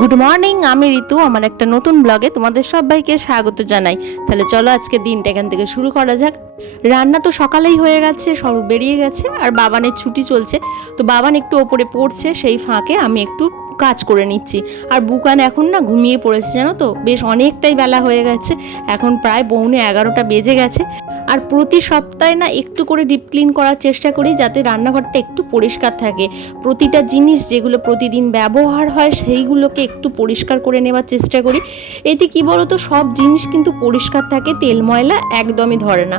Good morning আমি ঋতু, আমার একটা নতুন ব্লগে তোমাদের সবাইকে স্বাগত জানাই। তাহলে চলো আজকে দিনটা এখান থেকে শুরু করা যাক। রান্না তো সকালেই হয়ে গেছে সরু বেরিয়ে গেছে, আর বাবানের ছুটি চলছে। তো বাবান একটু ওপরে পড়ছে, সেই ফাঁকে আমি একটু কাজ করে নিচ্ছি। আর বুকান এখন না ঘুমিয়ে পড়েছে, জানো তো? বেশ অনেকটাই বেলা হয়ে গেছে। এখন প্রায় পৌনে এগারোটা বেজে গেছে। আর প্রতি সপ্তাহে না একটু করে ডিপ ক্লিন করার চেষ্টা করি যাতে রান্নাঘরটা একটু পরিষ্কার থাকে। প্রতিটা জিনিস যেগুলো প্রতিদিন ব্যবহার হয় সেইগুলোকে একটু পরিষ্কার করে নেওয়ার চেষ্টা করি। এতে কি বলতো, সব জিনিস কিন্তু পরিষ্কার থাকে, তেল ময়লা একদমই ধরে না।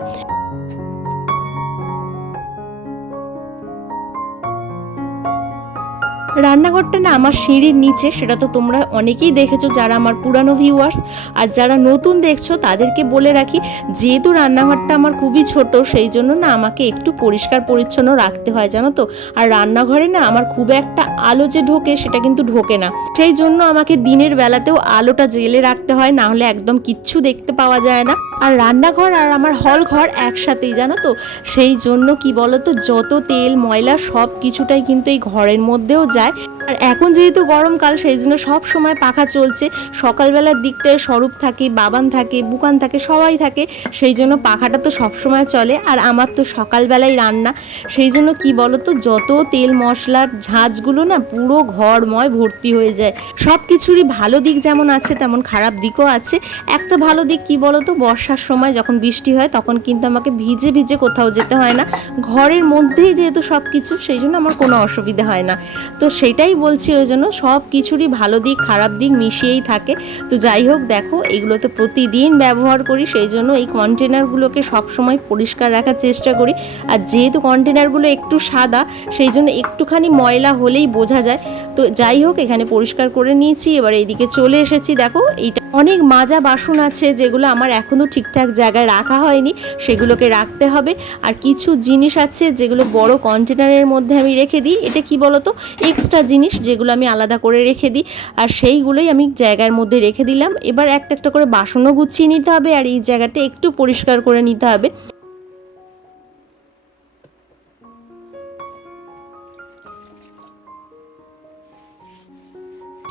রান্নাঘরটা না আমার সিঁড়ির নিচে, সেটা তো তোমরা অনেকেই দেখেছ যারা আমার পুরানো ভিউয়ার্স আর যারা নতুন দেখছ, তাদেরকে বলে রাখি, যেহেতু রান্নাঘরটা আমার খুবই ছোট, সেই জন্য না আমাকে একটু পরিষ্কার পরিচ্ছন্ন রাখতে হয়, জানো তো। আর রান্নাঘরে না আমার খুব একটা আলো যে ঢোকে, সেটা কিন্তু ঢোকে না। সেই জন্য আমাকে দিনের বেলাতেও আলোটা জেলে রাখতে হয়, না হলে একদম কিচ্ছু দেখতে পাওয়া যায় না। আর রান্নাঘর আর আমার হল ঘর একসাথেই, জানো তো? সেই জন্য কি বলতো, যত তেল, ময়লা সব কিছুটাই কিন্তু এই ঘরের মধ্যেও যায়। আর এখন যেহেতু গরমকাল, সেই জন্য সব সময় পাখা চলছে। সকালবেলার দিকটায় স্বরূপ থাকে, বাবান থাকে, বুকান থাকে, সবাই থাকে। সেই জন্য পাখাটা তো সব সময় চলে। আর আমার তো সকালবেলায় রান্না। সেই জন্য কি বলতো, যত তেল মশলার ঝাঁঝগুলো না পুরো ঘরময় ভর্তি হয়ে যায়। সব কিছুরই ভালো দিক যেমন আছে, তেমন খারাপ দিকও আছে। একটা ভালো দিক কি বলতো, বর্ষার সময় যখন বৃষ্টি হয়, তখন কিন্তু আমাকে ভিজে ভিজে কোথাও যেতে হয় না। ঘরের মধ্যেই যেহেতু সব কিছু সেই জন্য আমার কোনো অসুবিধা হয় না। তো সেটাই বলছি, ওই জন্য সব কিছুরই ভালো দিক, খারাপ দিক মিশিয়েই থাকে। তো যাই হোক, দেখো এগুলো তো প্রতিদিন ব্যবহার করি, সেই জন্য এই কন্টেনারগুলোকে সবসময় পরিষ্কার রাখার চেষ্টা করি। আর যেহেতু কন্টেনারগুলো একটু সাদা, সেই জন্য একটুখানি ময়লা হলেই বোঝা যায়। তো যাই হোক, এখানে পরিষ্কার করে নিয়েছি, এবার এইদিকে চলে এসেছি। দেখো, এইটা অনেক মাজা বাসন আছে যেগুলো আমার এখনও ঠিকঠাক জায়গায় রাখা হয়নি, সেগুলোকে রাখতে হবে। আর কিছু জিনিস আছে যেগুলো বড় কন্টেনারের মধ্যে আমি রেখে দিই। এটা কি বলতো? এক্সট্রা জিনিস যেগুলো আমি আলাদা করে রেখে দিই। আর সেইগুলোই আমি জায়গার মধ্যে রেখে দিলাম। এবার একটা একটা করে বাসনও গুছিয়ে নিতে হবে। আর এই জায়গাটা একটু পরিষ্কার করে নিতে হবে।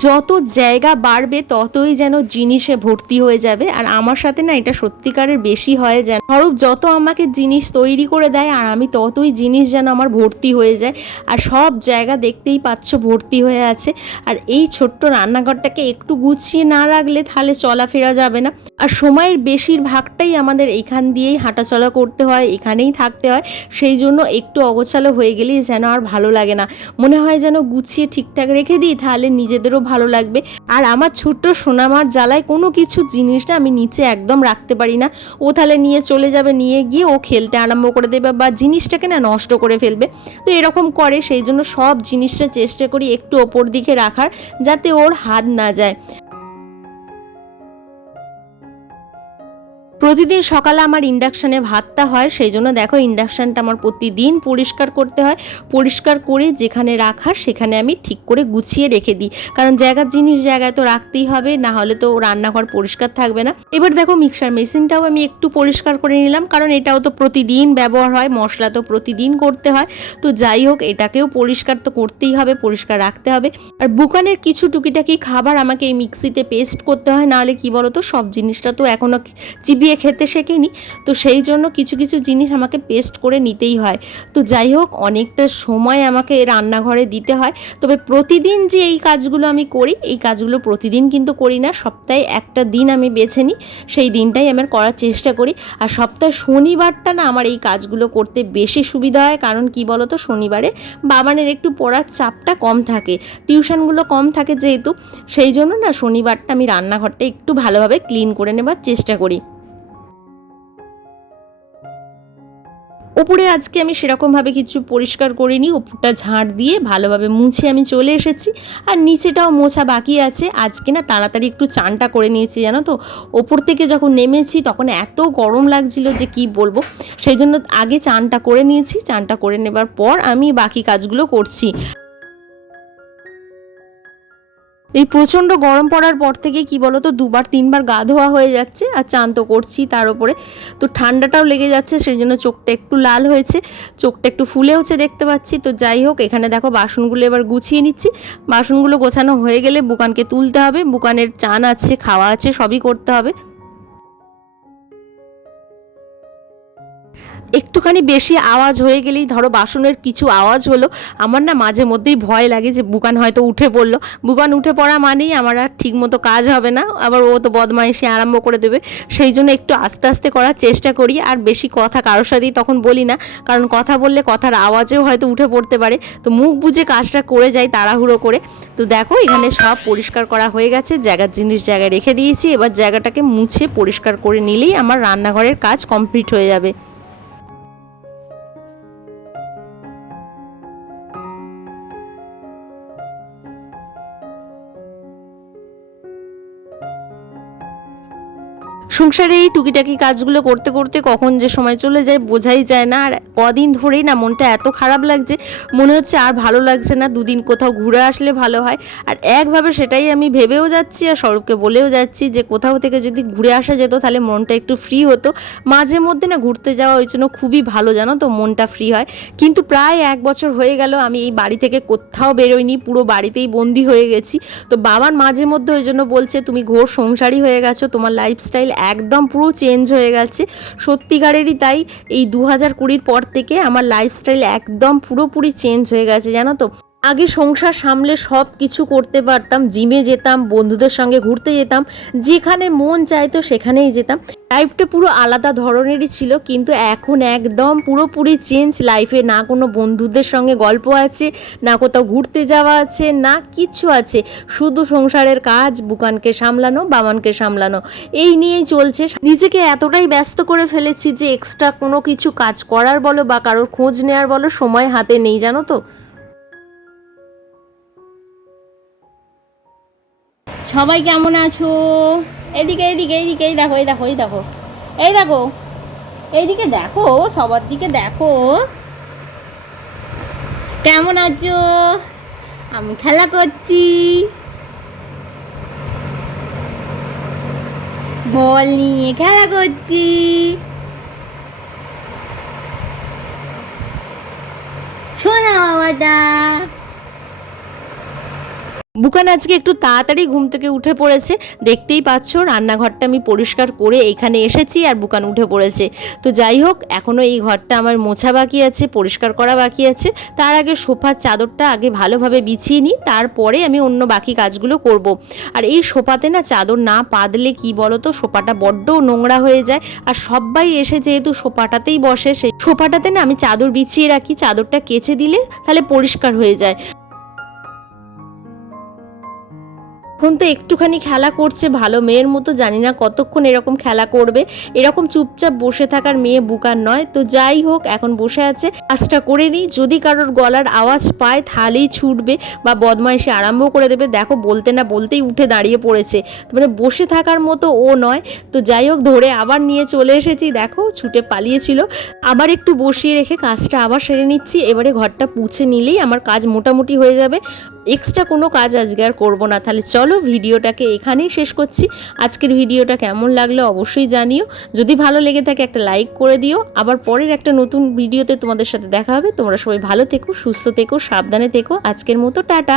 যত জায়গা বাড়বে ততই যেন জিনিসে ভর্তি হয়ে যাবে। আর আমার সাথে না এটা সত্যিকারের বেশি হয় যেন স্বরূপ যত আমাকে জিনিস তৈরি করে দেয় আর আমি ততই জিনিস যেন আমার ভর্তি হয়ে যায়। আর সব জায়গা দেখতেই পাচ্ছ ভর্তি হয়ে আছে। আর এই ছোট্ট রান্নাঘরটাকে একটু গুছিয়ে না রাখলে তাহলে চলাফেরা যাবে না। আর সময়ের বেশিরভাগটাই আমাদের এখান দিয়েই হাঁটাচলা করতে হয়, এখানেই থাকতে হয়। সেই জন্য একটু অগোছালো হয়ে গেলেই যেন আর ভালো লাগে না। মনে হয় যেন গুছিয়ে ঠিকঠাক রেখে দিই, তাহলে নিজেদেরও ভালো লাগবে। আর আমার ছোট্ট সোনামার জ্বালায় কোনো কিছু জিনিস না আমি নিচে একদম রাখতে পারি না। ও তাহলে নিয়ে চলে যাবে, নিয়ে গিয়ে ও খেলতে আরম্ভ করে দেবে বা জিনিসটাকে না নষ্ট করে ফেলবে। তো এরকম করে সেই জন্য সব জিনিসটা চেষ্টা করি একটু ওপর দিকে রাখার, যাতে ওর হাত না যায়। প্রতিদিন সকালে আমার ইন্ডাকশানে ভাতটা হয় সেই জন্য দেখো ইন্ডাকশানটা আমার প্রতিদিন পরিষ্কার করতে হয়। পরিষ্কার করে যেখানে রাখার সেখানে আমি ঠিক করে গুছিয়ে রেখে দিই। কারণ জায়গার জিনিস জায়গায় তো রাখতেই হবে, না হলে তো রান্নাঘর পরিষ্কার থাকবে না। এবার দেখো মিক্সার মেশিনটাও আমি একটু পরিষ্কার করে নিলাম, কারণ এটাও তো প্রতিদিন ব্যবহার হয়, মশলা তো প্রতিদিন করতে হয়। তো যাই হোক, এটাকেও পরিষ্কার তো করতেই হবে, পরিষ্কার রাখতে হবে। আর বুকানের কিছু টুকিটাকি খাবার আমাকে এই মিক্সিতে পেস্ট করতে হয় নাহলে কি বলতো, সব জিনিসটা তো এখনও চিবিয়ে খেতে শেখেনি। তো সেই জন্য কিছু কিছু জিনিস আমাকে পেস্ট করে নিতেই হয়। তো যাই হোক, অনেকটা সময় আমাকে রান্নাঘরে দিতে হয়। তবে প্রতিদিন যে এই কাজগুলো আমি করি, এই কাজগুলো প্রতিদিন কিন্তু করি না। সপ্তাহে একটা দিন আমি বেছে নিই, সেই দিনটাই আমার করার চেষ্টা করি। আর সপ্তাহে শনিবারটা না আমার এই কাজগুলো করতে বেশি সুবিধা হয়। কারণ কি বলতো? শনিবারে বাবানের একটু পড়ার চাপটা কম থাকে। টিউশনগুলো কম থাকে যেহেতু, সেই জন্য না শনিবারটা আমি রান্নাঘরটা একটু ভালোভাবে ক্লিন করে নেবার চেষ্টা করি। ওপরে আজকে আমি সেরকমভাবে কিছু পরিষ্কার করিনি ওপরটা ঝাঁট দিয়ে ভালোভাবে মুছে আমি চলে এসেছি। আর নিচেটাও মোছা বাকি আছে। আজকে না তাড়াতাড়ি একটু চানটা করে নিয়েছি, জানো তো? ওপর থেকে যখন নেমেছি তখন এত গরম লাগছিল যে কি বলব? সেই জন্য আগে চানটা করে নিয়েছি। চানটা করে নেবার পর আমি বাকি কাজগুলো করছি। এই প্রচণ্ড গরম পড়ার পর থেকে কি বলো তো দুবার তিনবার গা ধোয়া হয়ে যাচ্ছে আর চান তো করছি তার উপরে। তো ঠান্ডাটাও লেগে যাচ্ছে, সেই জন্য চোখটা একটু লাল হয়েছে, চোখটা একটু ফুলে হচ্ছে দেখতে পাচ্ছি। তো যাই হোক, এখানে দেখো বাসনগুলো এবার গুছিয়ে নিচ্ছি। বাসনগুলো গোছানো হয়ে গেলে বুকানকে তুলতে হবে, বুকানের চান আছে, খাওয়া আছে, সবই করতে হবে। একটুখানি বেশি আওয়াজ হয়ে গেলেই ধরো বাসনের কিছু আওয়াজ হলো, আমার না মাঝে মধ্যেই ভয় লাগে যে বুকান হয়তো উঠে পড়ল। বুকান উঠে পড়া মানেই আমার আর ঠিক মতো কাজ হবে না, আবার ও তো বদমাইশি আরম্ভ করে দেবে। সেই জন্য একটু আস্তে আস্তে করার চেষ্টা করি, আর বেশি কথা কারোর সাথেই তখন বলি না, কারণ কথা বললে কথার আওয়াজেও হয়তো উঠে পড়তে পারে। তো মুখ বুঝে কাজটা করে যাই তাড়াহুড়ো করে। তো দেখো, এখানে সব পরিষ্কার করা হয়ে গেছে, জায়গার জিনিস জায়গায় রেখে দিয়েছি, এবার জায়গাটাকে মুছে পরিষ্কার করে নিলেই আমার রান্নাঘরের কাজ কমপ্লিট হয়ে যাবে। সংসারে এই টুকিটাকি কাজগুলো করতে করতে কখন যে সময় চলে যায় বোঝাই যায় না। আর কদিন ধরেই না মনটা এত খারাপ লাগছে, মনে হচ্ছে আর ভালো লাগছে না, দুদিন কোথাও ঘুরে আসলে ভালো হয়। আর একভাবে সেটাই আমি ভেবেও যাচ্ছি আর সৌরভকে বলেও যাচ্ছি যে কোথাও থেকে যদি ঘুরে আসা যেত তাহলে মনটা একটু ফ্রি হতো। মাঝে মধ্যে না ঘুরতে যাওয়া ওই জন্য খুবই ভালো জানো তো মনটা ফ্রি হয়। কিন্তু প্রায় এক বছর হয়ে গেল, আমি এই বাড়ি থেকে কোথাও বেরোইনি, পুরো বাড়িতেই বন্দি হয়ে গেছি। তো বাবার মাঝে মধ্যে ওই জন্য বলছে, তুমি ঘোর সংসারী হয়ে গেছো, তোমার লাইফস্টাইল একদম পুরো চেঞ্জ হয়ে গেছে। সত্যিকারেরই তাই, এই দু হাজার কুড়ির পর থেকে আমার লাইফস্টাইল একদম পুরোপুরি চেঞ্জ হয়ে গেছে জানো তো? আগে সংসার সামলে সব কিছু করতে পারতাম, জিমে যেতাম, বন্ধুদের সঙ্গে ঘুরতে যেতাম, যেখানে মন চাইতো সেখানেই যেতাম। লাইফটা পুরো আলাদা ধরনেরই ছিল, কিন্তু এখন একদম পুরোপুরি চেঞ্জ লাইফে না কোনো বন্ধুদের সঙ্গে গল্প আছে, না কোথাও ঘুরতে যাওয়া আছে, না কিচ্ছু আছে। শুধু সংসারের কাজ, বুকানকে সামলানো বাবানকে সামলানো। এই নিয়েই চলছে। নিজেকে এতটাই ব্যস্ত করে ফেলেছি যে এক্সট্রা কোনো কিছু কাজ করার বলো বা কারোর খোঁজ নেওয়ার বলো সময় হাতে নেই, জানো তো? সবাই কেমন আছো? এদিকে এদিকে এইদিকে এই দেখো এই দেখো এই দেখো এই দেখো, এইদিকে দেখো, সবার দিকে দেখো। কেমন আছো? আমি খেলা করছি। বল নিয়ে খেলা করছি। শোনা বাবাটা বুকান আজকে একটু তাড়াতাড়ি ঘুম থেকে উঠে পড়েছে। দেখতেই পাচ্ছ, রান্নাঘরটা আমি পরিষ্কার করে এখানে এসেছি আর বুকান উঠে পড়েছে। তো যাই হোক এখনও এই ঘরটা আমার মোছা বাকি আছে, পরিষ্কার করা বাকি আছে। তার আগে সোফার চাদরটা আগে ভালোভাবে বিছিয়ে নিই, তারপরে আমি অন্য বাকি কাজগুলো করব। আর এই সোফাতে না চাদর না পাদলে কি বলো তো সোফাটা বড্ড নোংরা হয়ে যায়। আর সবাই এসে যেহেতু সোফাটাতেই বসে, সেই সোফাটাতে না আমি চাদর বিছিয়ে রাখি, চাদরটা কেচে দিলে তাহলে পরিষ্কার হয়ে যায়। এখন তো একটুখানি খেলা করছে, ভালো মেয়ের মতো জানি না কতক্ষণ এরকম খেলা করবে। এরকম চুপচাপ বসে থাকার মেয়ে বুকার নয়। তো যাই হোক, এখন বসে আছে। কাজটা করে নিই। যদি কারোর গলার আওয়াজ পায়, তাহলেই ছুটবে বা বদমাইশি আরম্ভ করে দেবে। দেখো, বলতে না বলতেই উঠে দাঁড়িয়ে পড়েছে। মানে বসে থাকার মতো ও নয়। তো যাই হোক, ধরে আবার নিয়ে চলে এসেছি। দেখো, ছুটে পালিয়েছিল। আবার একটু বসিয়ে রেখে কাজটা আবার সেরে নিচ্ছি। এবারে ঘরটা পুছে নিলেই আমার কাজ মোটামুটি হয়ে যাবে। এক্সট্রা কোনো কাজ আজকে আর করব না। তাহলে চলো ভিডিওটাকে এখানেই শেষ করছি। আজকের ভিডিওটা কেমন লাগল অবশ্যই জানিও। যদি ভালো লেগে থাকে একটা লাইক করে দিও। আবার পরের একটা নতুন ভিডিওতে তোমাদের সাথে দেখা হবে। তোমরা সবাই ভালো থেকো, সুস্থ থেকো, সাবধানে থেকো। আজকের মতো টাটা।